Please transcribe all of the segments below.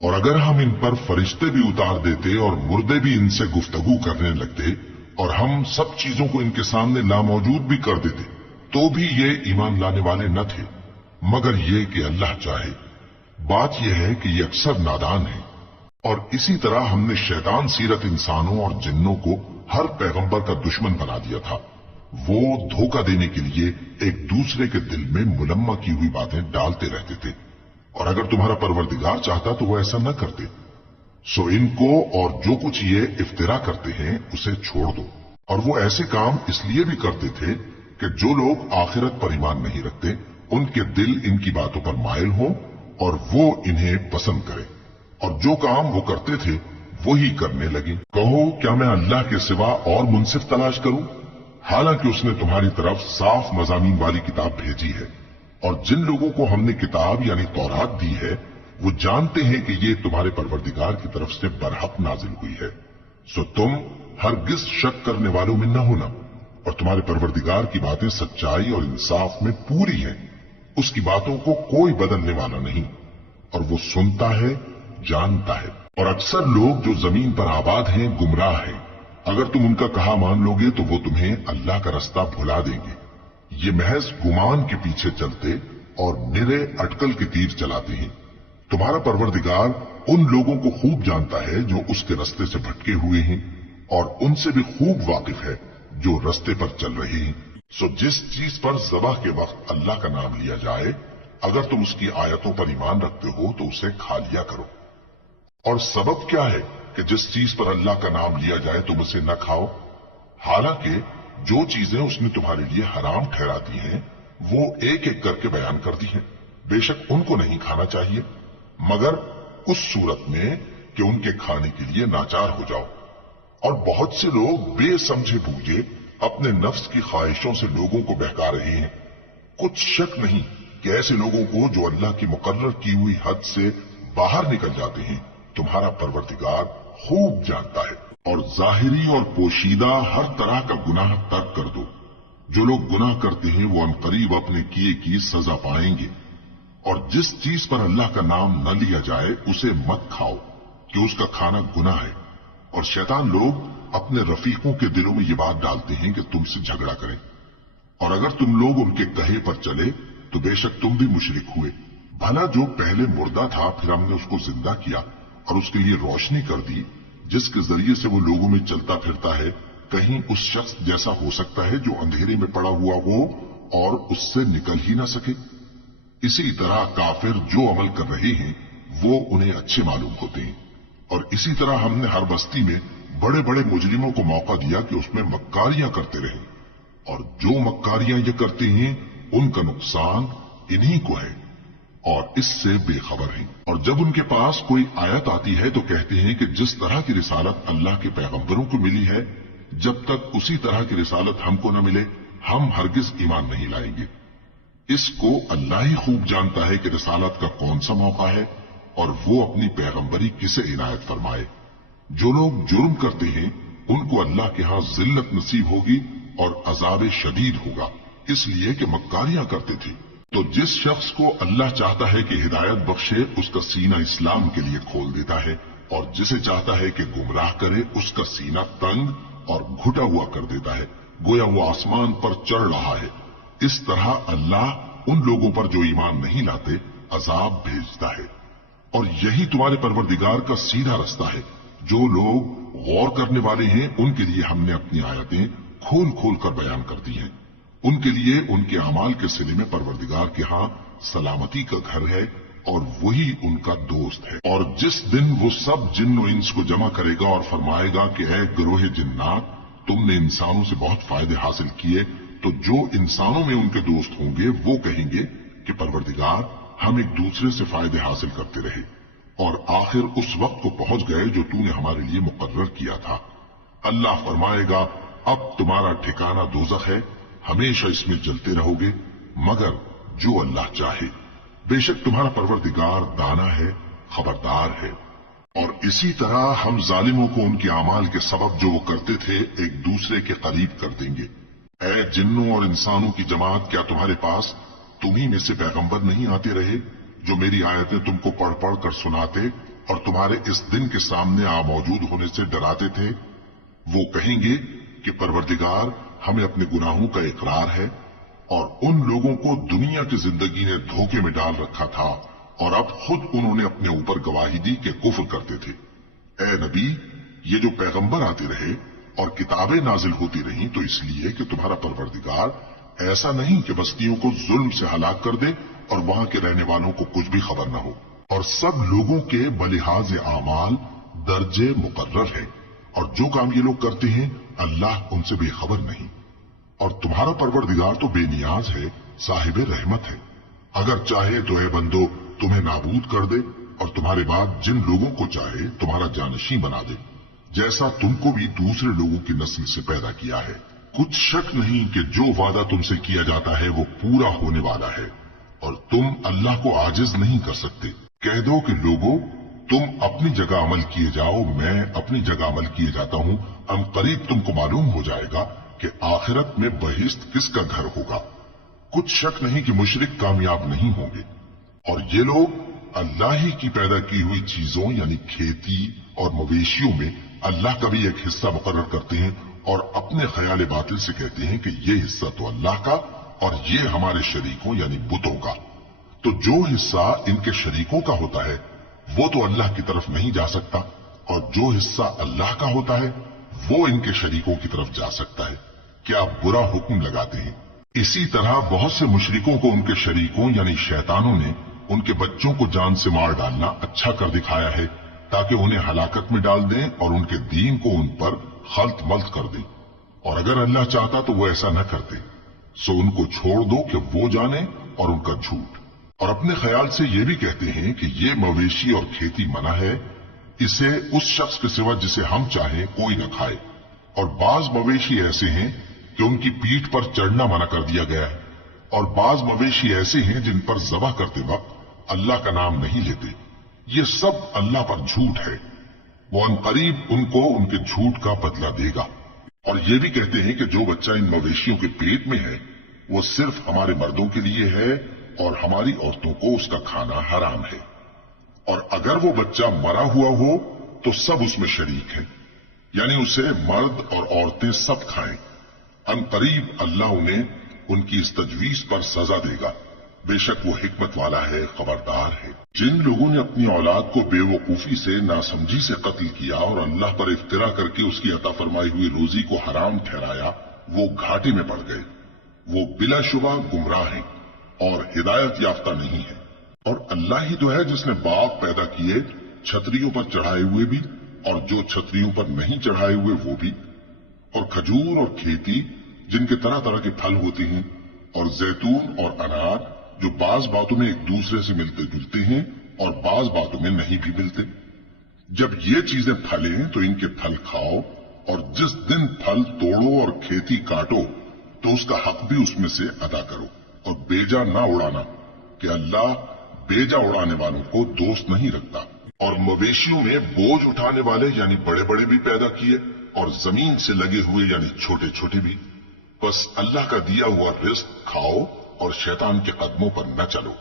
और अगर हम इन पर फरिश्ते भी उतार देते और मुर्दे भी इनसे गुफ्तगू करने लगते और हम सब चीजों को इनके सामने लामौजूद भी कर देते, तो भी ये ईमान लाने वाले न थे, मगर ये कि अल्लाह चाहे। बात यह है कि ये अक्सर नादान है। और इसी तरह हमने शैतान सीरत इंसानों और जिन्नों को हर पैगंबर का दुश्मन बना दिया था। वो धोखा देने के लिए एक दूसरे के दिल में मुलम्मा की हुई बातें डालते रहते थे, और अगर तुम्हारा परवरदिगार चाहता तो वो ऐसा न करते। सो इनको और जो कुछ ये इफ्तिरा करते हैं उसे छोड़ दो। और वो ऐसे काम इसलिए भी करते थे कि जो लोग आखिरत पर ईमान नहीं रखते उनके दिल इनकी बातों पर मायल हों और वो इन्हें पसंद करें, और जो काम वो करते थे वही करने लगे। कहो, क्या मैं अल्लाह के सिवा और मुनसिफ तलाश करूं, हालांकि उसने तुम्हारी तरफ साफ मजामीन वाली किताब भेजी है। और जिन लोगों को हमने किताब यानी तौरात दी है वो जानते हैं कि ये तुम्हारे परवरदिगार की तरफ से बरहक नाजिल हुई है। सो तुम हरगिज शक करने वालों में न होना, और तुम्हारे परवरदिगार की बातें सच्चाई और इंसाफ में पूरी हैं। उसकी बातों को कोई बदलने वाला नहीं, और वो सुनता है, जानता है। और अक्सर लोग जो जमीन पर आबाद हैं गुमराह हैं। अगर तुम उनका कहा मान लोगे तो वो तुम्हें अल्लाह का रास्ता भुला देंगे। ये महज गुमान के पीछे चलते और निरे अटकल के तीर चलाते हैं। तुम्हारा परवरदिगार उन लोगों को खूब जानता है जो उसके रास्ते से भटके हुए हैं, और उनसे भी खूब वाकिफ है जो रास्ते पर चल रहे हैं। सो जिस चीज पर ज़बह के वक्त अल्लाह का नाम लिया जाए, अगर तुम उसकी आयतों पर ईमान रखते हो तो उसे खा लिया करो। और सबब क्या है कि जिस चीज पर अल्लाह का नाम लिया जाए तुम उसे न खाओ, हालांकि जो चीजें उसने तुम्हारे लिए हराम ठहरा दी हैं वो एक एक करके बयान कर दी हैं। बेशक उनको नहीं खाना चाहिए, मगर उस सूरत में कि उनके खाने के लिए नाचार हो जाओ। और बहुत से लोग बेसमझे बूझे अपने नफ्स की ख्वाहिशों से लोगों को बहका रहे हैं। कुछ शक नहीं कि ऐसे लोगों को जो अल्लाह की मुकर्रर की हुई हद से बाहर निकल जाते हैं तुम्हारा परवरदिगार खूब जानता है। और जाहिरी और पोशीदा हर तरह का गुनाह तर्क कर दो। जो लोग गुनाह करते हैं वो अनकरीब अपने किए की सजा पाएंगे। और जिस चीज पर अल्लाह का नाम न लिया जाए उसे मत खाओ कि उसका खाना गुनाह है। और शैतान लोग अपने रफीकों के दिलों में ये बात डालते हैं कि तुमसे झगड़ा करें, और अगर तुम लोग उनके कहे पर चले तो बेशक तुम भी मुशरिक हुए। भला जो पहले मुर्दा था फिर हमने उसको जिंदा किया और उसके लिए रोशनी कर दी जिसके जरिए से वो लोगों में चलता फिरता है, कहीं उस शख्स जैसा हो सकता है जो अंधेरे में पड़ा हुआ हो और उससे निकल ही ना सके। इसी तरह काफिर जो अमल कर रहे हैं वो उन्हें अच्छे मालूम होते हैं। और इसी तरह हमने हर बस्ती में बड़े बड़े मुजरिमों को मौका दिया कि उसमें मक्कारियां करते रहें, और जो मक्कारियां ये करते हैं उनका नुकसान इन्हीं को है और इससे बेखबर हैं। और जब उनके पास कोई आयत आती है तो कहते हैं कि जिस तरह की रिसालत अल्लाह के पैगंबरों को मिली है, जब तक उसी तरह की रिसालत हमको न मिले हम हरगिज ईमान नहीं लाएंगे। इसको अल्लाह ही खूब जानता है कि रिसालत का कौन सा मौका है और वो अपनी पैगंबरी किसे इनायत फरमाए। जो लोग जुर्म करते हैं उनको अल्लाह के यहां जिल्लत नसीब होगी और अजाब शदीद होगा, इसलिए कि मक्कारियां करते थे। तो जिस शख्स को अल्लाह चाहता है कि हिदायत बख्शे उसका सीना इस्लाम के लिए खोल देता है, और जिसे चाहता है कि गुमराह करे उसका सीना तंग और घुटा हुआ कर देता है, गोया वो आसमान पर चढ़ रहा है। इस तरह अल्लाह उन लोगों पर जो ईमान नहीं लाते अजाब भेजता है। और यही तुम्हारे परवरदिगार का सीधा रास्ता है। जो लोग गौर करने वाले हैं उनके लिए हमने अपनी आयतें खोल खोल कर बयान कर दी हैं। उनके लिए उनके अमाल के सिले में परवरदिगार के यहां सलामती का घर है और वही उनका दोस्त है। और जिस दिन वो सब जिन्न इंस को जमा करेगा और फरमाएगा कि ऐ गिरोह जिन्नात, तुमने इंसानों से बहुत फायदे हासिल किए, तो जो इंसानों में उनके दोस्त होंगे वो कहेंगे कि परवरदिगार हम एक दूसरे से फायदे हासिल करते रहे और आखिर उस वक्त को पहुंच गए जो तूने हमारे लिए मुकर्रर किया था। अल्लाह फरमाएगा, अब तुम्हारा ठिकाना दोज़ख है, हमेशा इसमें जलते रहोगे मगर जो अल्लाह चाहे। बेशक तुम्हारा परवरदिगार दाना है, खबरदार है। और इसी तरह हम जालिमों को उनके अमाल के सबब जो वो करते थे एक दूसरे के करीब कर देंगे। ऐ जिन्नों और इंसानों की जमात, क्या तुम्हारे पास तुम्ही में से पैगंबर नहीं आते रहे जो मेरी आयतें तुमको पढ़ पढ़ कर सुनाते और तुम्हारे इस दिन के सामने आ मौजूद होने से डराते थे। वो कहेंगे कि परवरदिगार हमें अपने गुनाहों का इकरार है और उन लोगों को दुनिया की जिंदगी ने धोखे में डाल रखा था और अब खुद उन्होंने अपने ऊपर गवाही दी कि कुफ्र करते थे। ए नबी, ये जो पैगंबर आते रहे और किताबें नाजिल होती रहीं तो इसलिए कि तुम्हारा परवरदिगार ऐसा नहीं कि बस्तियों को जुल्म से हलाक कर दे और वहां के रहने वालों को कुछ भी खबर न हो। और सब लोगों के बलिहाज आमाल दर्जे मुकर्रर है और जो काम ये लोग करते हैं अल्लाह उनसे बेखबर नहीं। और तुम्हारा परवरदिगार तो बेनियाज है, साहिब रहमत है। अगर चाहे तो ए बंदो तुम्हें नाबूद कर दे और तुम्हारे बाद जिन लोगों को चाहे तुम्हारा जानशी बना दे, जैसा तुमको भी दूसरे लोगों की नस्ल से पैदा किया है। कुछ शक नहीं कि जो वादा तुमसे किया जाता है वो पूरा होने वाला है और तुम अल्लाह को आजिज नहीं कर सकते। कह दो कि लोगों, तुम अपनी जगह अमल किए जाओ, मैं अपनी जगह अमल किए जाता हूं। हम करीब तुमको मालूम हो जाएगा कि आखिरत में बहिश्त किसका घर होगा। कुछ शक नहीं कि मुशरिक कामयाब नहीं होंगे। और ये लोग अल्लाह ही की पैदा की हुई चीजों यानी खेती और मवेशियों में अल्लाह का भी एक हिस्सा मुकर्रर करते हैं और अपने ख्याल बातिल से कहते हैं कि ये हिस्सा तो अल्लाह का और ये हमारे शरीकों यानी बुतों का। तो जो हिस्सा इनके शरीकों का होता है वो तो अल्लाह की तरफ नहीं जा सकता और जो हिस्सा अल्लाह का होता है वो इनके शरीकों की तरफ जा सकता है। क्या बुरा हुक्म लगाते हैं। इसी तरह बहुत से मुशरिकों को उनके शरीकों यानी शैतानों ने उनके बच्चों को जान से मार डालना अच्छा कर दिखाया है ताकि उन्हें हलाकत में डाल दें और उनके दीन को उन पर खल्त मल्त कर दें। और अगर अल्लाह चाहता तो वो ऐसा न करते। सो उनको छोड़ दो कि वो जाने और उनका झूठ। और अपने ख्याल से ये भी कहते हैं कि ये मवेशी और खेती मना है, इसे उस शख्स के सिवा जिसे हम चाहें कोई न खाए। और बाज मवेशी ऐसे हैं कि उनकी पीठ पर चढ़ना मना कर दिया गया है और बाज मवेशी ऐसे हैं जिन पर ज़बह करते वक्त अल्लाह का नाम नहीं लेते। ये सब अल्लाह पर झूठ है। वो अनकरीब उनको उनके झूठ का बदला देगा। और ये भी कहते हैं कि जो बच्चा इन मवेशियों के पेट में है वो सिर्फ हमारे मर्दों के लिए है और हमारी औरतों को उसका खाना हराम है। और अगर वो बच्चा मरा हुआ हो तो सब उसमें शरीक हैं, यानी उसे मर्द और औरतें सब खाएं। अनकरीब अल्लाह उन्हें उनकी इस तजवीज पर सजा देगा। बेशक वो हिकमत वाला है, खबरदार है। जिन लोगों ने अपनी औलाद को बेवकूफी से, नासमझी से कत्ल किया और अल्लाह पर इफ्तिरा करके उसकी अता फरमाई हुई रोजी को हराम ठहराया, वो घाटे में पड़ गए। वो बिलाशुबा गुमराह हैं और हिदायत याफ्ता नहीं है। और अल्लाह ही तो है जिसने बाग पैदा किए, छतरियों पर चढ़ाए हुए भी और जो छतरियों पर नहीं चढ़ाए हुए वो भी, और खजूर और खेती जिनके तरह तरह के फल होते हैं, और जैतून और अनार जो बाज बातों में एक दूसरे से मिलते जुलते हैं और बाज बातों में नहीं भी मिलते। जब ये चीजें फलें तो इनके फल खाओ और जिस दिन फल तोड़ो और खेती काटो तो उसका हक भी उसमें से अदा करो। और बेजा ना उड़ाना कि अल्लाह बेजा उड़ाने वालों को दोस्त नहीं रखता। और मवेशियों में बोझ उठाने वाले यानी बड़े बड़े भी पैदा किए और जमीन से लगे हुए यानी छोटे छोटे भी। बस अल्लाह का दिया हुआ रिस्क खाओ और शैतान के कदमों पर न चलो,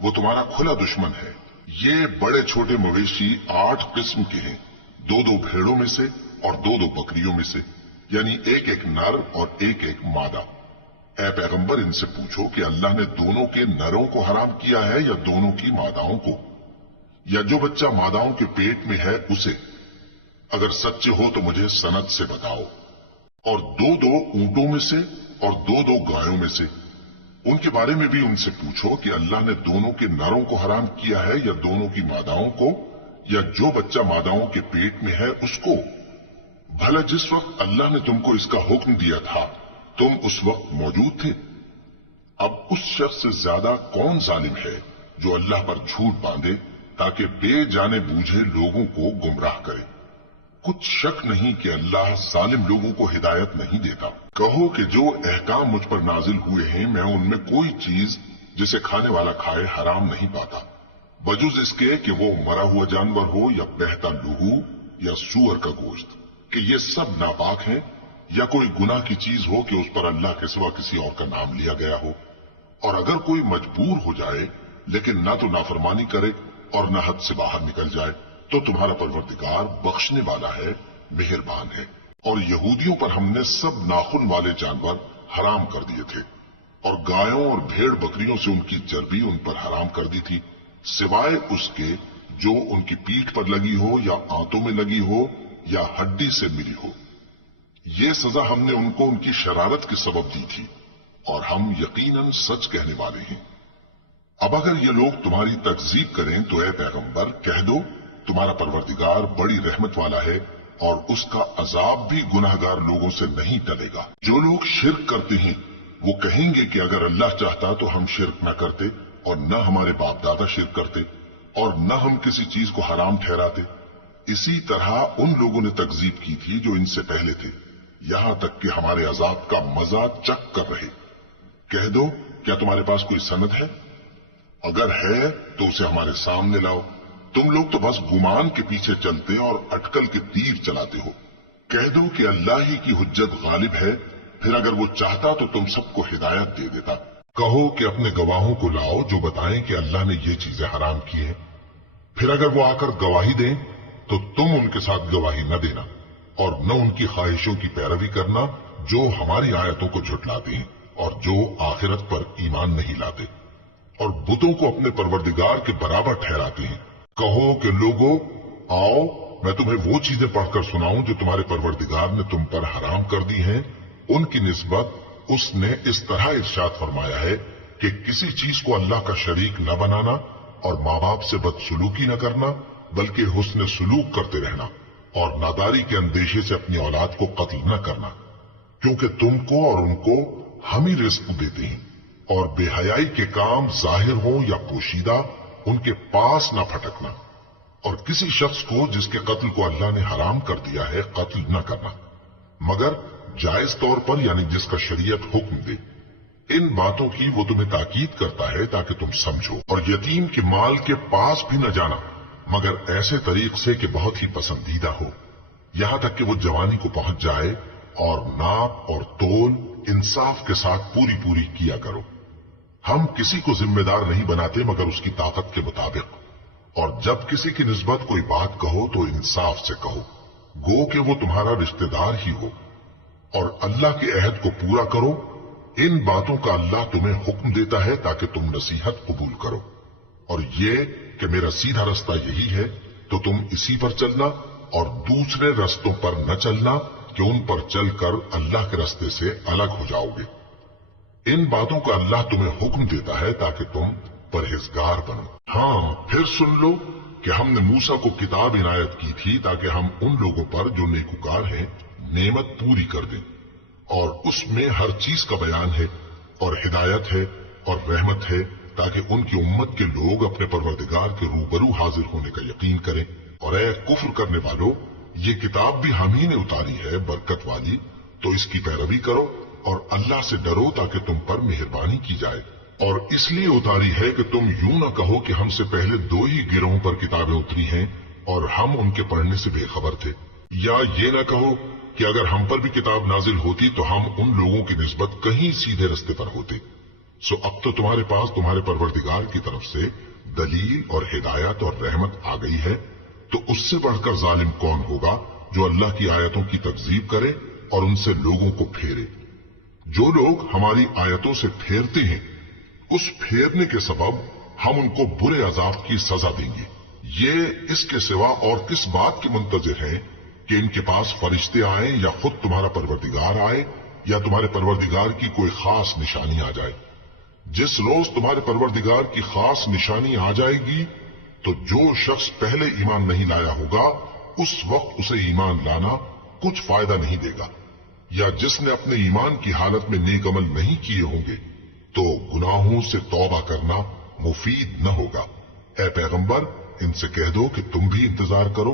वो तुम्हारा खुला दुश्मन है। ये बड़े छोटे मवेशी 8 किस्म के हैं, 2-2 भेड़ों में से और 2-2 बकरियों में से, यानी एक एक नर और एक एक मादा। ऐ पैगंबर, इनसे पूछो कि अल्लाह ने दोनों के नरों को हराम किया है या दोनों की मादाओं को, या जो बच्चा मादाओं के पेट में है उसे। अगर सच्चे हो तो मुझे सनद से बताओ। और 2-2 ऊंटों में से और 2-2 गायों में से, उनके बारे में भी उनसे पूछो कि अल्लाह ने दोनों के नरों को हराम किया है या दोनों की मादाओं को, या जो बच्चा मादाओं के पेट में है उसको। भला जिस वक्त अल्लाह ने तुमको इसका हुक्म दिया था तुम उस वक्त मौजूद थे। अब उस शख्स से ज्यादा कौन जालिम है जो अल्लाह पर झूठ बांधे ताकि बेजाने बूझे लोगों को गुमराह करे। कुछ शक नहीं कि अल्लाह जालिम लोगों को हिदायत नहीं देता। कहो कि जो अहकाम मुझ पर नाजिल हुए हैं मैं उनमें कोई चीज जिसे खाने वाला खाए हराम नहीं पाता, बजुज इसके कि वो मरा हुआ जानवर हो या बहता लहू या सूअर का गोश्त, कि ये सब नापाक हैं, या कोई गुनाह की चीज हो कि उस पर अल्लाह के सिवा किसी और का नाम लिया गया हो। और अगर कोई मजबूर हो जाए लेकिन ना तो नाफरमानी करे और न हद से बाहर निकल जाए तो तुम्हारा परवरदिगार बख्शने वाला है, मेहरबान है। और यहूदियों पर हमने सब नाखून वाले जानवर हराम कर दिए थे और गायों और भेड़ बकरियों से उनकी चर्बी उन पर हराम कर दी थी, सिवाय उसके जो उनकी पीठ पर लगी हो या आंतों में लगी हो या हड्डी से मिली हो। ये सजा हमने उनको उनकी शरारत के सबब दी थी और हम यकीनन सच कहने वाले हैं। अब अगर ये लोग तुम्हारी तकजीब करें तो ए पैगंबर कह दो, तुम्हारा परवरदिगार बड़ी रहमत वाला है और उसका अजाब भी गुनाहगार लोगों से नहीं टलेगा। जो लोग शिर्क करते हैं वो कहेंगे कि अगर अल्लाह चाहता तो हम शिर्क न करते और न हमारे बाप दादा शिर्क करते और न हम किसी चीज को हराम ठहराते। इसी तरह उन लोगों ने तकजीब की थी जो इनसे पहले थे, यहां तक कि हमारे अजाब का मजा चख कर रहे। कह दो, क्या तुम्हारे पास कोई सनद है? अगर है तो उसे हमारे सामने लाओ। तुम लोग तो बस गुमान के पीछे चलते और अटकल के तीर चलाते हो। कह दो कि अल्लाह ही की हुज्जत गालिब है, फिर अगर वो चाहता तो तुम सबको हिदायत दे देता। कहो कि अपने गवाहों को लाओ जो बताएं कि अल्लाह ने ये चीजें हराम की हैं। फिर अगर वो आकर गवाही दें तो तुम उनके साथ गवाही न देना और न उनकी ख्वाहिशों की पैरवी करना जो हमारी आयतों को झुटलाते हैं और जो आखिरत पर ईमान नहीं लाते और बुतों को अपने परवरदिगार के बराबर ठहराते हैं। कहो कि लोगों आओ, मैं तुम्हें वो चीजें पढ़कर सुनाऊं जो तुम्हारे परवरदिगार ने तुम पर हराम कर दी हैं। उनकी निस्बत उसने इस तरह इरशाद फरमाया है कि किसी चीज को अल्लाह का शरीक न बनाना और माँ बाप से बदसलूकी न करना, बल्कि हुस्न सुलूक करते रहना और नादारी के अंदेशे से अपनी औलाद को कत्ल न करना, क्योंकि तुमको और उनको हम ही रिस्क देते हैं। और बेहयाई के काम जाहिर हो या पोशीदा उनके पास न फटकना और किसी शख्स को जिसके कत्ल को अल्लाह ने हराम कर दिया है कत्ल न करना, मगर जायज तौर पर, यानी जिसका शरीयत हुक्म दे। इन बातों की वो तुम्हें ताकीद करता है ताकि तुम समझो। और यतीम के माल के पास भी न जाना मगर ऐसे तरीक से कि बहुत ही पसंदीदा हो, यहां तक कि वो जवानी को पहुंच जाए। और नाप और तोल इंसाफ के साथ पूरी पूरी किया करो। हम किसी को जिम्मेदार नहीं बनाते मगर उसकी ताकत के मुताबिक। और जब किसी की निस्बत कोई बात कहो तो इंसाफ से कहो, गो कि वो तुम्हारा रिश्तेदार ही हो। और अल्लाह के अहद को पूरा करो। इन बातों का अल्लाह तुम्हें हुक्म देता है ताकि तुम नसीहत कबूल करो। और ये कि मेरा सीधा रास्ता यही है तो तुम इसी पर चलना और दूसरे रास्तों पर न चलना कि उन पर चलकर अल्लाह के रास्ते से अलग हो जाओगे। इन बातों का अल्लाह तुम्हें हुक्म देता है ताकि तुम परहेजगार बनो। हाँ, फिर सुन लो कि हमने मूसा को किताब इनायत की थी ताकि हम उन लोगों पर जो नेकुकार हैं नेमत पूरी कर दें। और उसमें हर चीज का बयान है और हिदायत है और रहमत है ताकि उनकी उम्मत के लोग अपने परवरदिगार के रूबरू हाजिर होने का यकीन करें। और ऐ कुफ्र करने वालों, ये किताब भी हम ही ने उतारी है बरकत वाली, तो इसकी पैरवी करो और अल्लाह से डरो ताकि तुम पर मेहरबानी की जाए। और इसलिए उतारी है कि तुम यूं न कहो कि हमसे पहले दो ही गिरोहों पर किताबें उतरी हैं और हम उनके पढ़ने से बेखबर थे, या ये न कहो कि अगर हम पर भी किताब नाजिल होती तो हम उन लोगों की निस्बत कहीं सीधे रास्ते पर होते। सो अब तो तुम्हारे पास तुम्हारे परवरदिगार की तरफ से दलील और हिदायत और रहमत आ गई है, तो उससे बढ़कर जालिम कौन होगा जो अल्लाह की आयतों की तकजीब करे और उनसे लोगों को फेरे। जो लोग हमारी आयतों से फेरते हैं उस फेरने के सबब हम उनको बुरे अजाब की सजा देंगे। ये इसके सिवा और किस बात के मुंतजिर हैं कि इनके पास फरिश्ते आए या खुद तुम्हारा परवरदिगार आए या तुम्हारे परवरदिगार की कोई खास निशानी आ जाए। जिस रोज तुम्हारे परवरदिगार की खास निशानी आ जाएगी तो जो शख्स पहले ईमान नहीं लाया होगा उस वक्त उसे ईमान लाना कुछ फायदा नहीं देगा, या जिसने अपने ईमान की हालत में नेक अमल नहीं किए होंगे तो गुनाहों से तौबा करना मुफीद न होगा। ए पैगंबर, इनसे कह दो कि तुम भी इंतजार करो,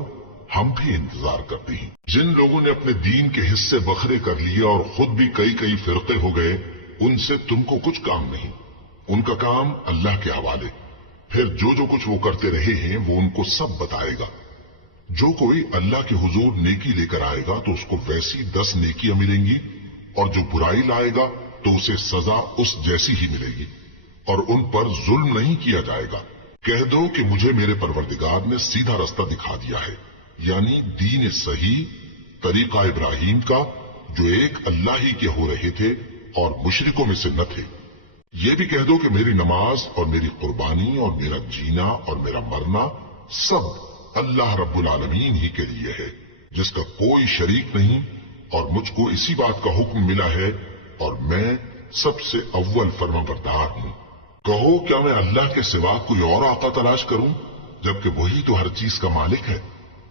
हम भी इंतजार करते हैं। जिन लोगों ने अपने दीन के हिस्से बखरे कर लिए और खुद भी कई कई फिरके हो गए, उनसे तुमको कुछ काम नहीं, उनका काम अल्लाह के हवाले। फिर जो कुछ वो करते रहे हैं वो उनको सब बताएगा। जो कोई अल्लाह के हुजूर नेकी लेकर आएगा तो उसको वैसी 10 नेकियां मिलेंगी, और जो बुराई लाएगा तो उसे सजा उस जैसी ही मिलेगी, और उन पर जुल्म नहीं किया जाएगा। कह दो कि मुझे मेरे परवरदिगार ने सीधा रास्ता दिखा दिया है, यानी दीन सही, तरीका इब्राहिम का, जो एक अल्लाह ही के हो रहे थे और मुशरिकों में से न थे। ये भी कह दो कि मेरी नमाज और मेरी कुर्बानी और मेरा जीना और मेरा मरना सब अल्लाह रब्बुल आलमीन ही के लिए है, जिसका कोई शरीक नहीं, और मुझको इसी बात का हुक्म मिला है और मैं सबसे अव्वल फर्माबरदार हूं। कहो, क्या मैं अल्लाह के सिवा कोई और आका तलाश करूं, जबकि वही तो हर चीज का मालिक है,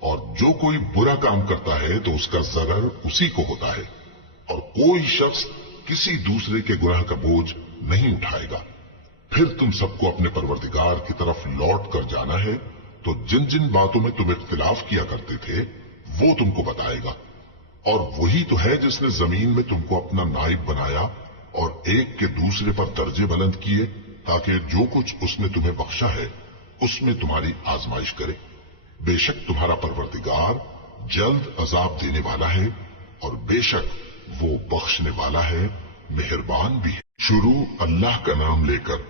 और जो कोई बुरा काम करता है तो उसका जरर उसी को होता है, और कोई शख्स किसी दूसरे के गुनाह का बोझ नहीं उठाएगा। फिर तुम सबको अपने परवरदिगार की तरफ लौट कर जाना है, तो जिन जिन बातों में तुम इख्तिलाफ किया करते थे वो तुमको बताएगा। और वही तो है जिसने जमीन में तुमको अपना नाइब बनाया और एक के दूसरे पर दर्जे बुलंद किए, ताकि जो कुछ उसने तुम्हें बख्शा है उसमें तुम्हारी आजमाइश करे। बेशक तुम्हारा परवरदिगार जल्द अजाब देने वाला है, और बेशक वो बख्शने वाला है, मेहरबान भी है। शुरू अल्लाह का नाम लेकर,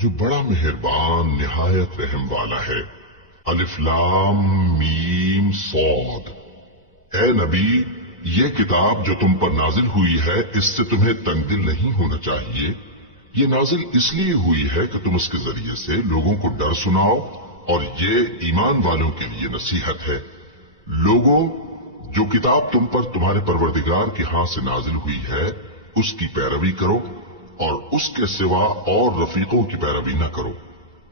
जो बड़ा मेहरबान निहायत रहम वाला है। अलिफ लाम मीम सौद। ए नबी, ये किताब जो तुम पर नाजिल हुई है, इससे तुम्हें तंगदिल नहीं होना चाहिए। ये नाजिल इसलिए हुई है कि तुम इसके जरिए से लोगों को डर सुनाओ, और ये ईमान वालों के लिए नसीहत है। लोगों, जो किताब तुम पर तुम्हारे परवरदिगार के हाथ से नाजिल हुई है उसकी पैरवी करो, और उसके सिवा और रफीकों की पैरवी न करो,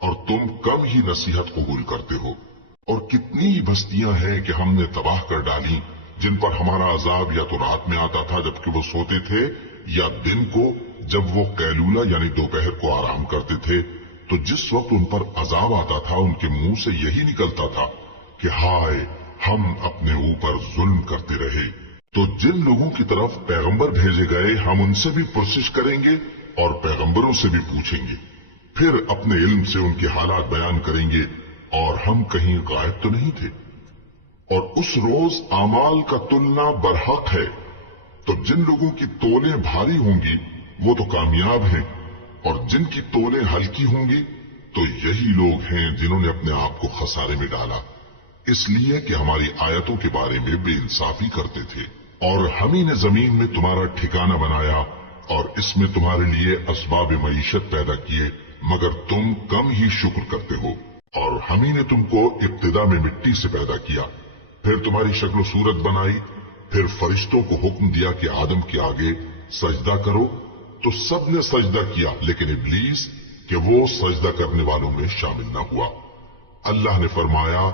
और तुम कम ही नसीहत कबूल करते हो। और कितनी ही बस्तियां हैं कि हमने तबाह कर डाली, जिन पर हमारा अजाब या तो रात में आता था जबकि वो सोते थे, या दिन को जब वो कैलूला यानी दोपहर को आराम करते थे। तो जिस वक्त उन पर अजाब आता था उनके मुंह से यही निकलता था कि हाय, हम अपने ऊपर जुल्म करते रहे। तो जिन लोगों की तरफ पैगंबर भेजे गए हम उनसे भी पुरसिश करेंगे और पैगंबरों से भी पूछेंगे, फिर अपने इल्म से उनके हालात बयान करेंगे, और हम कहीं गायब तो नहीं थे। और उस रोज आमाल का तुलना बरहक है, तो जिन लोगों की तोलें भारी होंगी वो तो कामयाब हैं, और जिनकी तोलें हल्की होंगी तो यही लोग हैं जिन्होंने अपने आप को खसारे में डाला, इसलिए कि हमारी आयतों के बारे में बेइंसाफी करते थे। और हम ही ने जमीन में तुम्हारा ठिकाना बनाया और इसमें तुम्हारे लिए असबाब मईशत पैदा किए, मगर तुम कम ही शुक्र करते हो। और हम ही ने तुमको इब्तिदा में मिट्टी से पैदा किया, फिर तुम्हारी शक्ल सूरत बनाई, फिर फरिश्तों को हुक्म दिया कि आदम के आगे सजदा करो, तो सब ने सजदा किया, लेकिन इब्लीस कि वो सजदा करने वालों में शामिल न हुआ। अल्लाह ने फरमाया,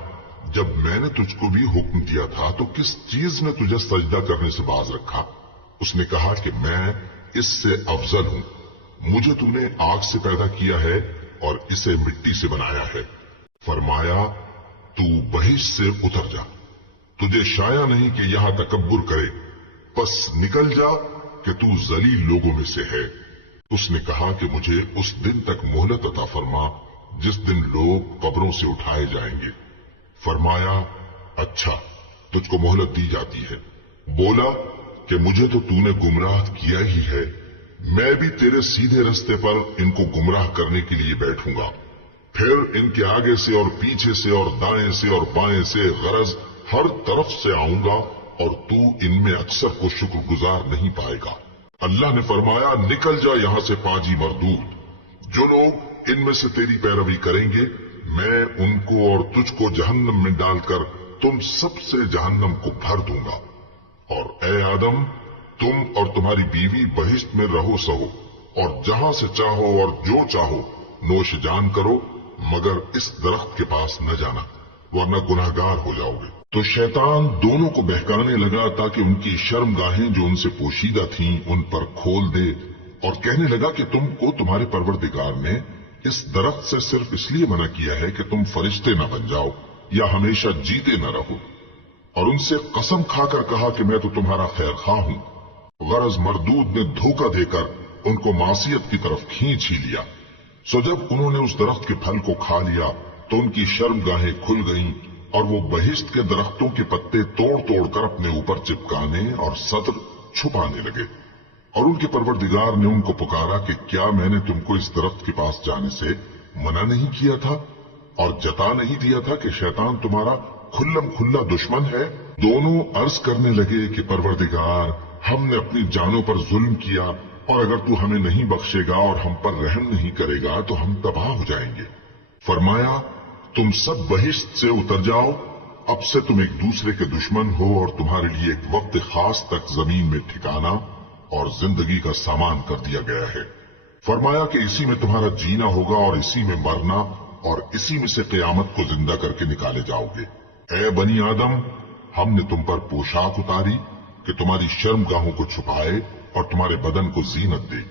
जब मैंने तुझको भी हुक्म दिया था तो किस चीज ने तुझे सजदा करने से बाज रखा? उसने कहा कि मैं इससे अफजल हूं, मुझे तूने आग से पैदा किया है और इसे मिट्टी से बनाया है। फरमाया, तू बहिश्त से उतर जा, तुझे शाया नहीं कि यहां तकब्बुर करे, बस निकल जा कि तू जलील लोगों में से है। उसने कहा कि मुझे उस दिन तक मोहलत अता फरमा जिस दिन लोग कब्रों से उठाए जाएंगे। फरमाया, अच्छा, तुझको मोहलत दी जाती है। बोला कि मुझे तो तूने गुमराह किया ही है, मैं भी तेरे सीधे रास्ते पर इनको गुमराह करने के लिए बैठूंगा, फिर इनके आगे से और पीछे से और दाएं से और बाएं से गरज हर तरफ से आऊंगा, और तू इनमें अक्सर को शुक्रगुजार नहीं पाएगा। अल्लाह ने फरमाया, निकल जा यहां से पाजी मरदूद, जो लोग इनमें से तेरी पैरवी करेंगे मैं उनको और तुझको जहन्नम में डालकर तुम सबसे जहन्नम को भर दूंगा। और ए आदम, तुम और तुम्हारी बीवी बहिश्त में रहो सहो, और जहां से चाहो और जो चाहो नोश जान करो, मगर इस दरख्त के पास न जाना, वरना गुनाहगार हो जाओगे। तो शैतान दोनों को बहकाने लगा ताकि उनकी शर्मगाहें जो उनसे पोशीदा थीं उन पर खोल दे, और कहने लगा कि तुमको तुम्हारे परवरदिगार ने इस दरख्त से सिर्फ इसलिए मना किया है कि तुम फरिश्ते न बन जाओ या हमेशा जीते न रहो। और उनसे कसम खाकर कहा कि मैं तो तुम्हारा खैर खा हूं। गरज मरदूद ने धोखा देकर उनको मासियत की तरफ खींच ही लिया। सो जब उन्होंने उस दरख्त के फल को खा लिया तो उनकी शर्मगाहें खुल गईं, और वो बहिश्त के दरख्तों के पत्ते तोड़ तोड़ कर अपने ऊपर चिपकाने और सत्र छुपाने लगे। और उनके परवरदिगार ने उनको पुकारा कि क्या मैंने तुमको इस दरख्त के पास जाने से मना नहीं किया था? اور जता नहीं दिया था कि शैतान तुम्हारा खुल्लम खुल्ला दुश्मन है। दोनों अर्ज करने लगे कि परवरदिगार, हमने अपनी जानों पर जुल्म किया और अगर तू हमें नहीं बख्शेगा और हम पर रहम नहीं करेगा तो हम तबाह हो जाएंगे। फरमाया, तुम सब बहिश्त से उतर जाओ, अब से तुम एक दूसरे के दुश्मन हो और तुम्हारे लिए एक वक्त खास तक जमीन में ठिकाना और जिंदगी का सामान कर दिया गया है। फरमाया कि इसी में तुम्हारा जीना होगा और इसी में मरना और इसी में से क़यामत को जिंदा करके निकाले जाओगे। ए बनी आदम, हमने तुम पर पोशाक उतारी कि तुम्हारी शर्मगाहों को छुपाए और तुम्हारे बदन को जीनत दे,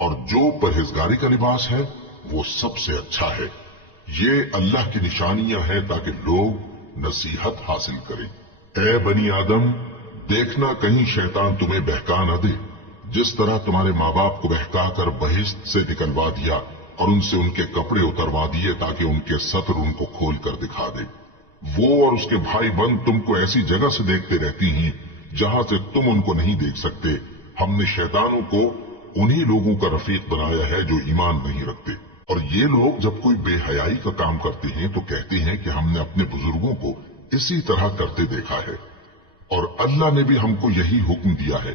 और जो परहेजगारी का लिबास है वो सबसे अच्छा है। ये अल्लाह की निशानियां हैं ताकि लोग नसीहत हासिल करें। ए बनी आदम, देखना कहीं शैतान तुम्हें बहका न दे, जिस तरह तुम्हारे माँ बाप को बहकाकर बहिश्त से निकलवा दिया और उनसे उनके कपड़े उतरवा दिए ताकि उनके सत्र उनको खोल कर दिखा दे। वो और उसके भाई बंद तुमको ऐसी जगह से देखते रहती हैं जहां से तुम उनको नहीं देख सकते। हमने शैतानों को उन्हीं लोगों का रफीक बनाया है जो ईमान नहीं रखते, और ये लोग जब कोई बेहयाई का काम करते हैं तो कहते हैं कि हमने अपने बुजुर्गों को इसी तरह करते देखा है, और अल्लाह ने भी हमको यही हुक्म दिया है।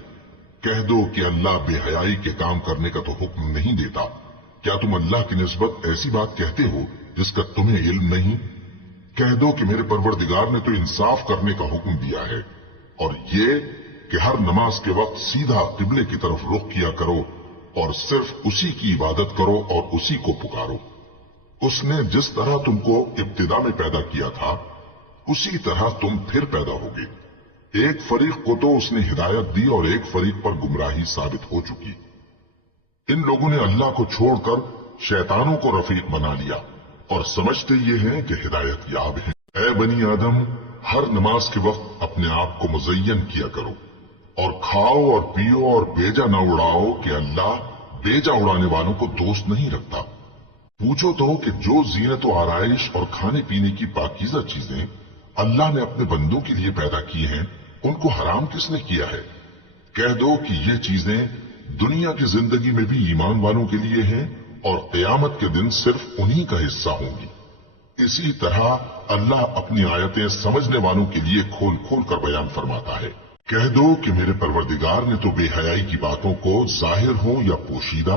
कह दो कि अल्लाह बेहयाई के काम करने का तो हुक्म नहीं देता। क्या तुम अल्लाह की निस्बत ऐसी बात कहते हो जिसका तुम्हें इल्म नहीं? कह दो कि मेरे परवरदिगार ने तो इंसाफ करने का हुक्म दिया है, और ये कि हर नमाज के वक्त सीधा किबले की तरफ रुख किया करो और सिर्फ उसी की इबादत करो और उसी को पुकारो। उसने जिस तरह तुमको इब्तिदा में पैदा किया था उसी तरह तुम फिर पैदा होगे। एक फरीक को तो उसने हिदायत दी और एक फरीक पर गुमराही साबित हो चुकी। इन लोगों ने अल्लाह को छोड़कर शैतानों को रफीक बना लिया और समझते ये हैं कि हिदायत याब है। ऐ बनी आदम, हर नमाज के वक्त अपने आप को मुज़य्यन किया करो और खाओ और पियो और बेजा न उड़ाओ कि अल्लाह बेजा उड़ाने वालों को दोस्त नहीं रखता। पूछो तो कि जो जीनत और आराइश और खाने पीने की पाकीज़ा चीजें अल्लाह ने अपने बंदों के लिए पैदा की हैं, उनको हराम किसने किया है? कह दो कि ये चीजें दुनिया की जिंदगी में भी ईमान वालों के लिए हैं और क़यामत के दिन सिर्फ उन्हीं का हिस्सा होंगी। इसी तरह अल्लाह अपनी आयतें समझने वालों के लिए खोल खोल कर बयान फरमाता है। कह दो कि मेरे परवरदिगार ने तो बेहयाई की बातों को जाहिर हो या पोशीदा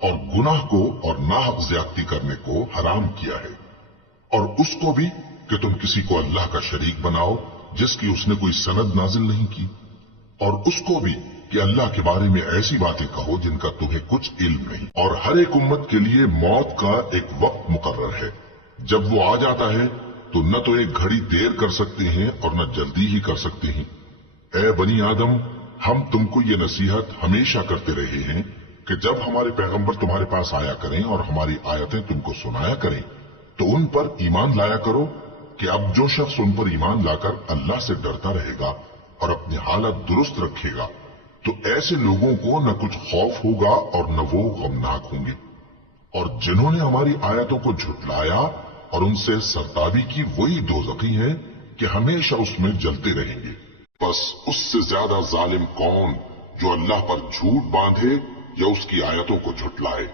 और गुनाह को और नाहक ज्यादती करने को हराम किया है, और उसको भी कि तुम किसी को अल्लाह का शरीक बनाओ जिसकी उसने कोई सनद नाजिल नहीं की, और उसको भी कि अल्लाह के बारे में ऐसी बातें कहो जिनका तुम्हें कुछ इल्म नहीं। और हर एक उम्मत के लिए मौत का एक वक्त मुकर्रर है, जब वो आ जाता है तो न तो एक घड़ी देर कर सकते हैं और न जल्दी ही कर सकते हैं। ऐ बनी आदम, हम तुमको ये नसीहत हमेशा करते रहे हैं कि जब हमारे पैगंबर तुम्हारे पास आया करें और हमारी आयतें तुमको सुनाया करें तो उन पर ईमान लाया करो कि अब जो शख्स उन पर ईमान लाकर अल्लाह से डरता रहेगा और अपनी हालत दुरुस्त रखेगा तो ऐसे लोगों को न कुछ खौफ होगा और न वो गमनाक होंगे। और जिन्होंने हमारी आयतों को झुटलाया और उनसे सरताबी की, वही दोज़खी हैं कि हमेशा उसमें जलते रहेंगे। बस उससे ज्यादा जालिम कौन जो अल्लाह पर झूठ बांधे या उसकी आयतों को झुटलाए।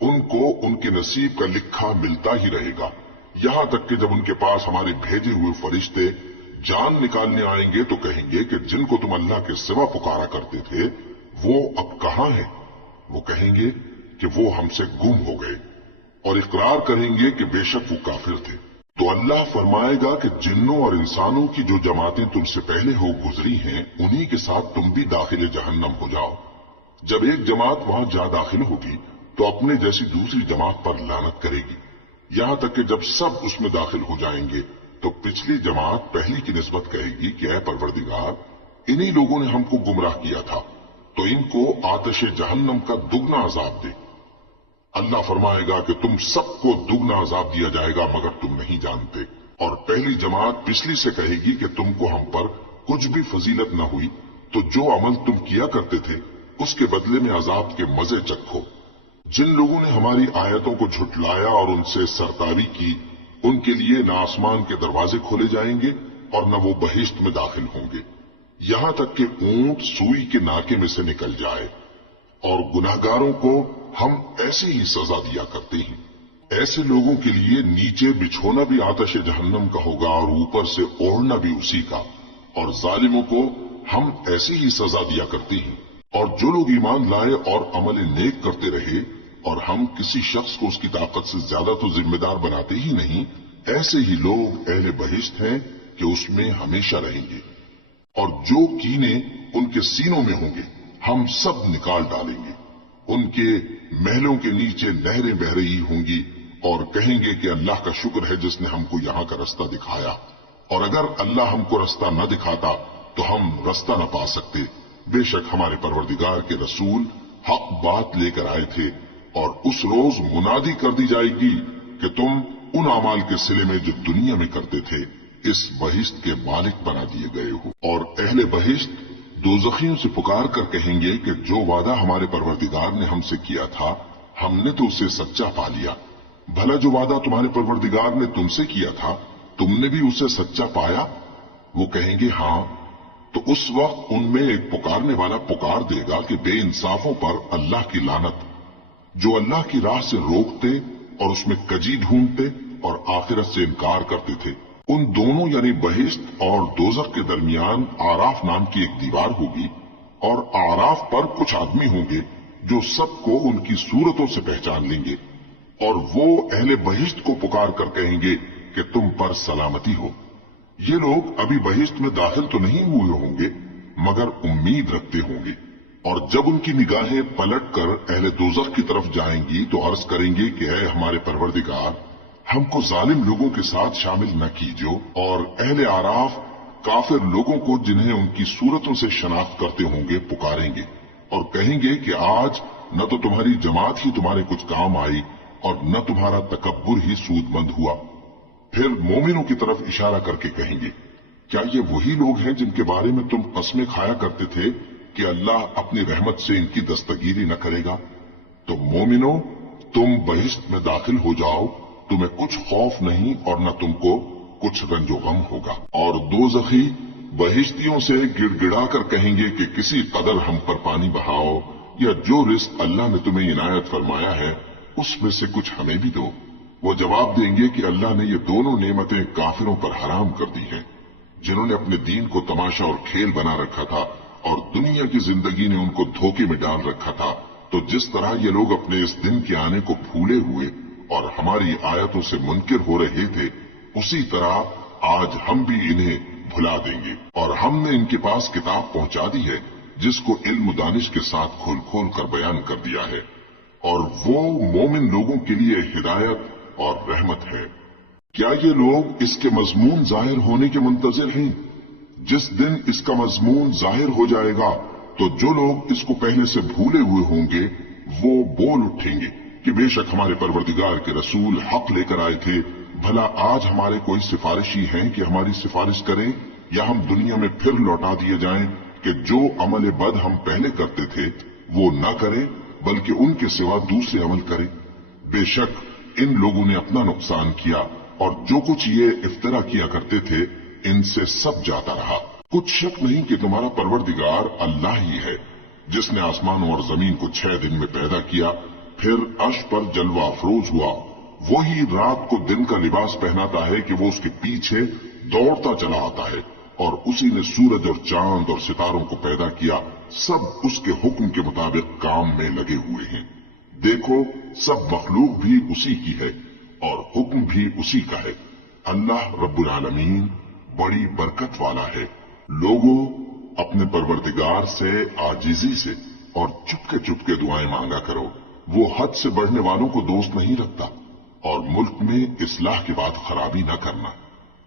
उनको उनके नसीब का लिखा मिलता ही रहेगा, यहां तक कि जब उनके पास हमारे भेजे हुए फरिश्ते जान निकालने आएंगे तो कहेंगे कि जिनको तुम अल्लाह के सिवा पुकारा करते थे वो अब कहां हैं? वो कहेंगे कि वो हमसे गुम हो गए, और इकरार करेंगे कि बेशक वो काफिर थे। तो अल्लाह फरमाएगा कि जिन्नों और इंसानों की जो जमातें तुमसे पहले हो गुजरी हैं उन्हीं के साथ तुम भी दाखिल जहन्नम हो जाओ। जब एक जमात वहां जा दाखिल होगी तो अपने जैसी दूसरी जमात पर लानत करेगी, यहां तक कि जब सब उसमें दाखिल हो जाएंगे तो पिछली जमात पहली की निस्बत कहेगी कि ऐ परवरदिगार, इन्हीं लोगों ने हमको गुमराह किया था, तो इनको आतिश जहन्नम का दुगना अजाब दे। अल्लाह फरमाएगा कि तुम सबको दुगना अजाब दिया जाएगा मगर तुम नहीं जानते। और पहली जमात पिछली से कहेगी कि तुमको हम पर कुछ भी फजीलत न हुई तो जो अमल तुम किया करते थे उसके बदले में अजाब के मजे चखो। जिन लोगों ने हमारी आयतों को झुटलाया और उनसे सरतारी की, उनके लिए न आसमान के दरवाजे खोले जाएंगे और न वो बहिश्त में दाखिल होंगे, यहां तक कि ऊंट सुई के नाके में से निकल जाए। और गुनाहगारों को हम ऐसी ही सजा दिया करते हैं। ऐसे लोगों के लिए नीचे बिछोना भी आतश जहन्नम का होगा और ऊपर से ओढ़ना भी उसी का, और जालिमों को हम ऐसी ही सजा दिया करते हैं। और जो लोग ईमान लाए और अमल नेक करते रहे और हम किसी शख्स को उसकी ताकत से ज्यादा तो जिम्मेदार बनाते ही नहीं, ऐसे ही लोग अहले बहिश्त हैं कि उसमें हमेशा रहेंगे। और जो कीने उनके सीनों में होंगे हम सब निकाल डालेंगे। उनके महलों के नीचे नहरें बह रही होंगी और कहेंगे कि अल्लाह का शुक्र है जिसने हमको यहां का रास्ता दिखाया, और अगर अल्लाह हमको रास्ता न दिखाता तो हम रास्ता न पा सकते। बेशक हमारे परवरदिगार के रसूल हक बात लेकर आए थे, और उस रोज मुनादी कर दी जाएगी कि तुम उन अमाल के सिले में जो दुनिया में करते थे इस बहिश्त के मालिक बना दिए गए हो। और अहले बहिश्त दोज़खियों से पुकार कर कहेंगे कि जो वादा हमारे परवरदिगार ने हमसे किया था हमने तो उसे सच्चा पा लिया। भला जो वादा तुम्हारे परवरदिगार ने तुमसे किया था तुमने भी उसे सच्चा पाया? वो कहेंगे हां। तो उस वक्त उनमें एक पुकारने वाला पुकार देगा कि बेइंसाफों पर अल्लाह की लानत, जो अल्लाह की राह से रोकते और उसमें कजी ढूंढते और आखिरत से इनकार करते थे। उन दोनों यानी बहिश्त और दोज़ख के दरमियान आराफ नाम की एक दीवार होगी, और आराफ पर कुछ आदमी होंगे जो सबको उनकी सूरतों से पहचान लेंगे, और वो अहले बहिश्त को पुकार कर कहेंगे कि तुम पर सलामती हो। ये लोग अभी बहिश्त में दाखिल तो नहीं हुए होंगे मगर उम्मीद रखते होंगे, और जब उनकी निगाहें पलट कर अहले दोज़ख की तरफ जाएंगी तो अर्ज करेंगे कि ऐ हमारे परवरदिगार, हमको जालिम लोगों के साथ शामिल न कीजियो। और अहले आराफ काफिर लोगों को जिन्हें उनकी सूरतों से शनाख्त करते होंगे पुकारेंगे और कहेंगे कि आज न तो तुम्हारी जमात ही तुम्हारे कुछ काम आई और न तुम्हारा तकब्बुर ही सूदमंद हुआ। फिर मोमिनों की तरफ इशारा करके कहेंगे, क्या ये वही लोग हैं जिनके बारे में तुम कस्में खाया करते थे कि अल्लाह अपनी रहमत से इनकी दस्तगीरी न करेगा? तो मोमिनो, तुम बहिश्त में दाखिल हो जाओ, तुम्हें कुछ खौफ नहीं और न तुमको कुछ रंजो गम होगा। और दोज़खी बहिश्तियों से गिड़गिड़ा कर कहेंगे कि किसी कदर हम पर पानी बहाओ, या जो रिस्क अल्लाह ने तुम्हें इनायत फरमाया है उसमें से कुछ हमें भी दो। वो जवाब देंगे कि अल्लाह ने ये दोनों नेमतें काफिरों पर हराम कर दी हैं, जिन्होंने अपने दीन को तमाशा और खेल बना रखा था और दुनिया की जिंदगी ने उनको धोखे में डाल रखा था। तो जिस तरह ये लोग अपने इस दिन के आने को भूले हुए और हमारी आयतों से मुनकिर हो रहे थे, उसी तरह आज हम भी इन्हें भुला देंगे। और हमने इनके पास किताब पहुंचा दी है जिसको इल्म दानिश के साथ खोल खोल कर बयान कर दिया है, और वो मोमिन लोगों के लिए हिदायत और रहमत है। क्या ये लोग इसके मजमून जाहिर होने के मुंतजिर हैं? जिस दिन इसका मजमून जाहिर हो जाएगा तो जो लोग इसको पहले से भूले हुए होंगे वो बोल उठेंगे कि बेशक हमारे परवरदिगार के रसूल हक लेकर आए थे। भला आज हमारे कोई सिफारिशी हैं कि हमारी सिफारिश करें, या हम दुनिया में फिर लौटा दिए जाएं कि जो अमल बद हम पहले करते थे वो न करें बल्कि उनके सिवा दूसरे अमल करें। बेशक इन लोगों ने अपना नुकसान किया और जो कुछ ये इफ्तरा किया करते थे इनसे सब जाता रहा। कुछ शक नहीं कि तुम्हारा परवरदिगार अल्लाह ही है जिसने आसमानों और जमीन को 6 दिन में पैदा किया, फिर अर्श पर जलवा अफरोज हुआ। वही रात को दिन का लिबास पहनाता है कि वो उसके पीछे दौड़ता चला आता है, और उसी ने सूरज और चांद और सितारों को पैदा किया। सब उसके हुक्म के मुताबिक काम में लगे हुए हैं। देखो, सब मखलूक भी उसी की है और हुक्म भी उसी का है। अल्लाह रब्बुल आलमीन बड़ी बरकत वाला है। लोगों, अपने परवरदिगार से आजिजी से और चुपके चुपके दुआएं मांगा करो। वो हद से बढ़ने वालों को दोस्त नहीं रखता, और मुल्क में इस्लाह के बाद खराबी न करना,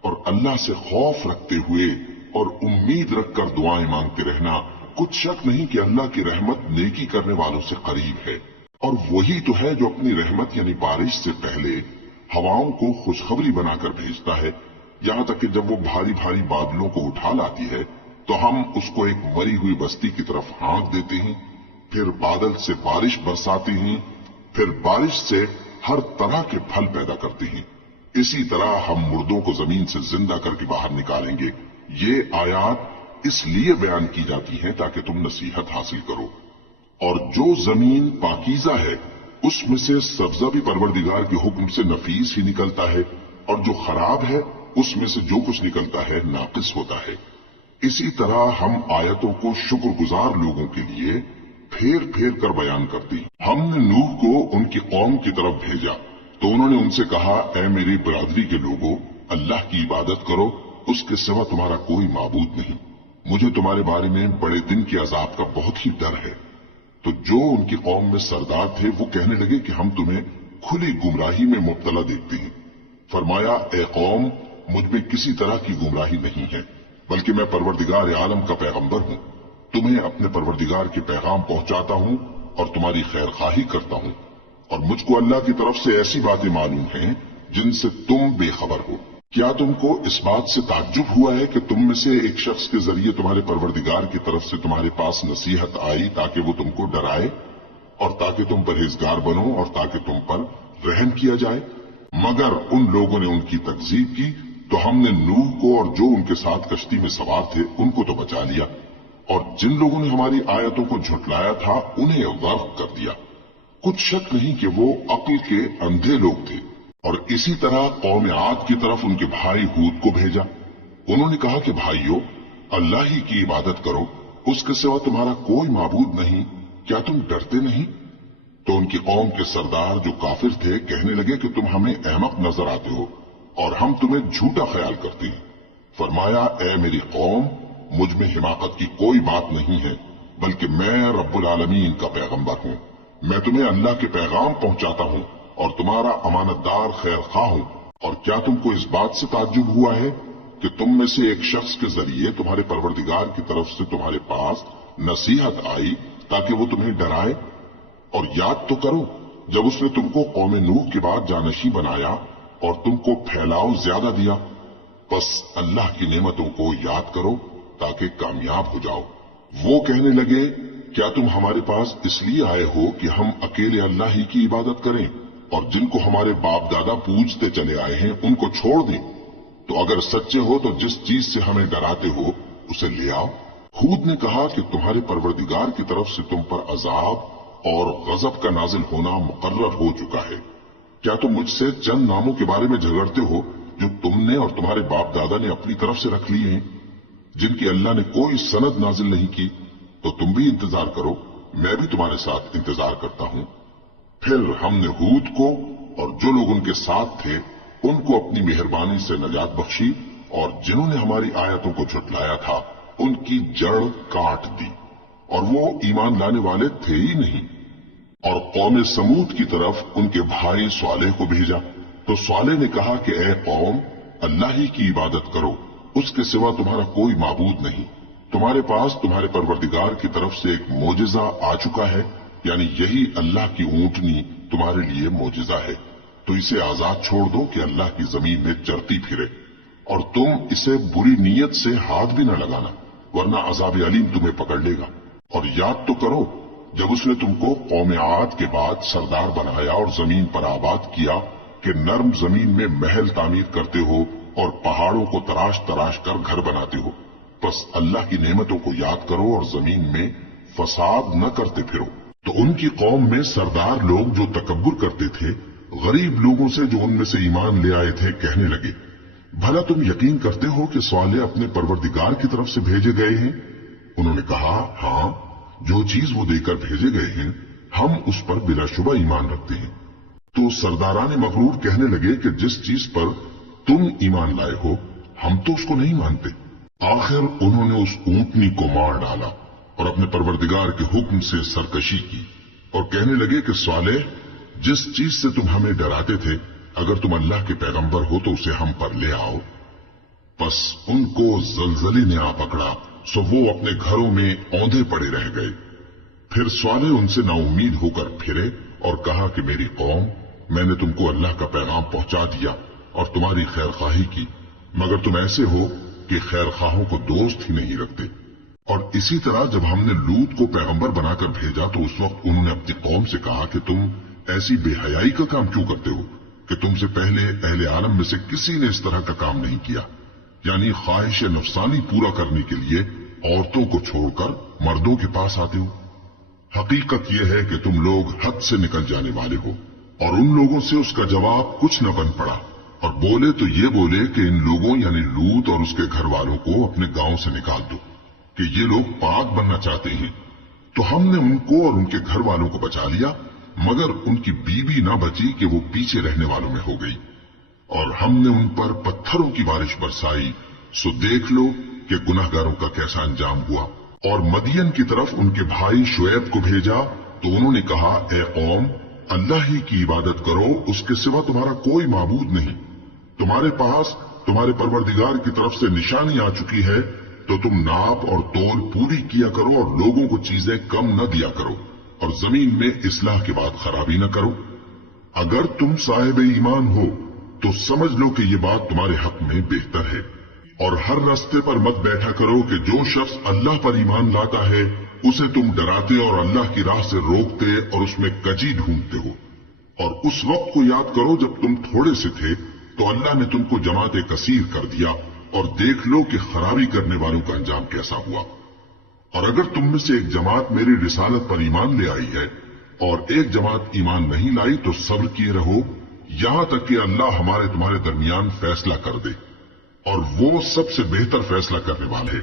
और अल्लाह से खौफ रखते हुए और उम्मीद रखकर दुआएं मांगते रहना। कुछ शक नहीं कि अल्लाह की रहमत नेकी करने वालों से करीब है, और वही तो है जो अपनी रहमत यानी बारिश से पहले हवाओं को खुशखबरी बनाकर भेजता है, यहां तक कि जब वो भारी भारी बादलों को उठा लाती है तो हम उसको एक मरी हुई बस्ती की तरफ हाँक देते हैं, फिर बादल से बारिश बरसाते हैं, फिर बारिश से हर तरह के फल पैदा करते हैं। इसी तरह हम मुर्दों को जमीन से जिंदा करके बाहर निकालेंगे। ये आयात इसलिए बयान की जाती हैं ताकि तुम नसीहत हासिल करो। और जो जमीन पाकीज़ा है اس میں سے سبزہ بھی پروردگار کے حکم سے نفیس ہی نکلتا ہے، اور جو خراب ہے اس میں سے جو کچھ نکلتا ہے ناقص ہوتا ہے۔ اسی طرح ہم آیتوں کو شکر گزار لوگوں کے لیے پھیر پھیر کر بیان کرتے ہیں۔ ہم نے نوح کو ان کی قوم کی طرف بھیجا تو انہوں نے ان سے کہا، اے میری برادری کے لوگوں، اللہ کی عبادت کرو، اس کے سوا تمہارا کوئی معبود نہیں۔ مجھے تمہارے بارے میں بڑے دن کے عذاب کا بہت ہی ڈر ہے۔ تو جو ان کی قوم میں سردار تھے وہ کہنے لگے کہ ہم تمہیں کھلی گمراہی میں مبتلا دیکھتے ہیں۔ فرمایا، اے قوم، مجھ میں کسی طرح کی گمراہی نہیں ہے، بلکہ میں پروردگار عالم کا پیغمبر ہوں۔ تمہیں اپنے پروردگار کے پیغام پہنچاتا ہوں اور تمہاری خیر خواہی کرتا ہوں، اور مجھ کو اللہ کی طرف سے ایسی باتیں معلوم ہیں جن سے تم بے خبر ہو۔ کیا تم کو اس بات سے تعجب ہوا ہے کہ تم میں سے ایک شخص کے ذریعے تمہارے پروردگار کی طرف سے تمہارے پاس نصیحت آئی تاکہ وہ تم کو ڈرائے اور تاکہ تم پرہیزگار بنو اور تاکہ تم پر رحم کیا جائے؟ مگر ان لوگوں نے ان کی تکذیب کی تو ہم نے نوح کو اور جو ان کے ساتھ کشتی میں سوار تھے ان کو تو بچا لیا، اور جن لوگوں نے ہماری آیتوں کو جھٹلایا تھا انہیں غرق کر دیا۔ کچھ شک نہیں کہ وہ عقل کے اندھے لوگ تھے۔ اور اسی طرح قوم عاد کی طرف ان کے بھائی ہود کو بھیجا۔ انہوں نے کہا کہ بھائیو، اللہ ہی کی عبادت کرو، اس کے سوا تمہارا کوئی معبود نہیں، کیا تم ڈرتے نہیں؟ تو ان کی قوم کے سردار جو کافر تھے کہنے لگے کہ تم ہمیں احمق نظر آتے ہو اور ہم تمہیں جھوٹا خیال کرتے ہیں۔ فرمایا، اے میری قوم، مجھ میں حماقت کی کوئی بات نہیں ہے، بلکہ میں رب العالمین کا پیغمبر ہوں۔ میں تمہیں اللہ کے پیغام پہنچاتا ہوں اور تمہارا امانت دار خیر خواہ ہوں۔ اور کیا تم کو اس بات سے تعجب ہوا ہے کہ تم میں سے ایک شخص کے ذریعے تمہارے پروردگار کی طرف سے تمہارے پاس نصیحت آئی تاکہ وہ تمہیں ڈرائے؟ اور یاد تو کرو جب اس نے تم کو قوم نوح کے بعد جانشین بنایا اور تم کو پھیلاؤ زیادہ دیا۔ بس اللہ کی نعمتوں کو یاد کرو تاکہ کامیاب ہو جاؤ۔ وہ کہنے لگے، کیا تم ہمارے پاس اس لیے آئے ہو کہ ہم اکیلے اللہ ہی کی عبادت کریں اور جن کو ہمارے باپ دادا پوجتے چلے آئے ہیں ان کو چھوڑ دیں؟ تو اگر سچے ہو تو جس چیز سے ہمیں ڈراتے ہو اسے لے آؤ۔ ہود نے کہا کہ تمہارے پروردگار کی طرف سے تم پر عذاب اور غضب کا نازل ہونا مقرر ہو چکا ہے۔ کیا تم مجھ سے چند ناموں کے بارے میں جھگڑتے ہو جو تم نے اور تمہارے باپ دادا نے اپنی طرف سے رکھ لیے ہیں، جن کی اللہ نے کوئی سند نازل نہیں کی؟ تو تم بھی انتظار کرو، میں بھی تمہارے ساتھ انتظار کرتا ہوں۔ پھر ہم نے ہود کو اور جو لوگ ان کے ساتھ تھے ان کو اپنی مہربانی سے نجات بخشی، اور جنہوں نے ہماری آیتوں کو جھٹلایا تھا ان کی جڑ کاٹ دی، اور وہ ایمان لانے والے تھے ہی نہیں۔ اور قوم سمود کی طرف ان کے بھائی صالح کو بھیجا تو صالح نے کہا کہ اے قوم، اللہ ہی کی عبادت کرو، اس کے سوا تمہارا کوئی معبود نہیں۔ تمہارے پاس تمہارے پروردگار کی طرف سے ایک معجزہ آ چکا ہے، یعنی یہی اللہ کی اونٹنی تمہارے لیے معجزہ ہے، تو اسے آزاد چھوڑ دو کہ اللہ کی زمین میں چرتی پھرے، اور تم اسے بری نیت سے ہاتھ بھی نہ لگانا، ورنہ عذاب علیم تمہیں پکڑ لے گا۔ اور یاد تو کرو جب اس نے تم کو قوم عاد کے بعد سردار بنایا اور زمین پر آباد کیا کہ نرم زمین میں محل تعمیر کرتے ہو اور پہاڑوں کو تراش تراش کر گھر بناتے ہو۔ بس اللہ کی نعمتوں کو یاد کرو اور زمین میں فساد نہ کرتے پھرو۔ تو ان کی قوم میں سردار لوگ جو تکبر کرتے تھے غریب لوگوں سے جو ان میں سے ایمان لے آئے تھے کہنے لگے، بھلا تم یقین کرتے ہو کہ صالح اپنے پروردگار کی طرف سے بھیجے گئے ہیں؟ انہوں نے کہا، ہاں، جو چیز وہ دے کر بھیجے گئے ہیں ہم اس پر بلا شبہ ایمان رکھتے ہیں۔ تو سرداران مغرور کہنے لگے کہ جس چیز پر تم ایمان لائے ہو ہم تو اس کو نہیں مانتے۔ آخر انہوں نے اس اونٹنی کو مار ڈالا اور اپنے پروردگار کے حکم سے سرکشی کی، اور کہنے لگے کہ صالح، جس چیز سے تم ہمیں ڈراتے تھے اگر تم اللہ کے پیغمبر ہو تو اسے ہم پر لے آؤ۔ پس ان کو زلزلے نے آ پکڑا، سو وہ اپنے گھروں میں اوندھے پڑے رہ گئے۔ پھر صالح ان سے نا امید ہو کر پھرے اور کہا کہ میری قوم، میں نے تم کو اللہ کا پیغام پہنچا دیا اور تمہاری خیر خواہی کی، مگر تم ایسے ہو کہ خیر خواہوں کو دوست ہی نہیں رکھتے۔ اور اسی طرح جب ہم نے لوط کو پیغمبر بنا کر بھیجا تو اس وقت انہوں نے اپنی قوم سے کہا کہ تم ایسی بے حیائی کا کام کیوں کرتے ہو کہ تم سے پہلے اہل عالم میں سے کسی نے اس طرح کا کام نہیں کیا، یعنی خواہش نفسانی پورا کرنے کے لیے عورتوں کو چھوڑ کر مردوں کے پاس آتے ہو۔ حقیقت یہ ہے کہ تم لوگ حد سے نکل جانے والے ہو، اور ان لوگوں سے اس کا جواب کچھ نہ بن پڑا، اور بولے تو یہ بولے کہ ان لوگوں یعنی لوط اور اس کے گھر والوں کو اپنے گاؤں سے نکال دو کہ یہ لوگ پاک بننا چاہتے ہیں۔ تو ہم نے ان کو اور ان کے گھر والوں کو بچا لیا، مگر ان کی بیوی نہ بچی کہ وہ پیچھے رہنے والوں میں ہو گئی، اور ہم نے ان پر پتھروں کی بارش برسائی، سو دیکھ لو کہ گناہگاروں کا کیسا انجام ہوا۔ اور مدین کی طرف ان کے بھائی شعیب کو بھیجا تو انہوں نے کہا، اے قوم، اللہ ہی کی عبادت کرو، اس کے سوا تمہارا کوئی معبود نہیں۔ تمہارے پاس تمہارے پروردگار کی طرف سے نشانی آ چکی ہے، تو تم ناپ اور تول پوری کیا کرو اور لوگوں کو چیزیں کم نہ دیا کرو، اور زمین میں اصلاح کے بعد خرابی نہ کرو۔ اگر تم صاحب ایمان ہو تو سمجھ لو کہ یہ بات تمہارے حق میں بہتر ہے، اور ہر راستے پر مت بیٹھا کرو کہ جو شخص اللہ پر ایمان لاتا ہے اسے تم ڈراتے اور اللہ کی راہ سے روکتے اور اس میں کجی ڈھونڈتے ہو۔ اور اس وقت کو یاد کرو جب تم تھوڑے سے تھے تو اللہ نے تم کو جماعت کثیر کر دیا، اور دیکھ لو کہ خرابی کرنے والوں کا انجام کیسا ہوا۔ اور اگر تم میں سے ایک جماعت میری رسالت پر ایمان لے آئی ہے اور ایک جماعت ایمان نہیں لائی تو صبر کیے رہو یہاں تک کہ اللہ ہمارے تمہارے درمیان فیصلہ کر دے، اور وہ سب سے بہتر فیصلہ کرنے والے ہے۔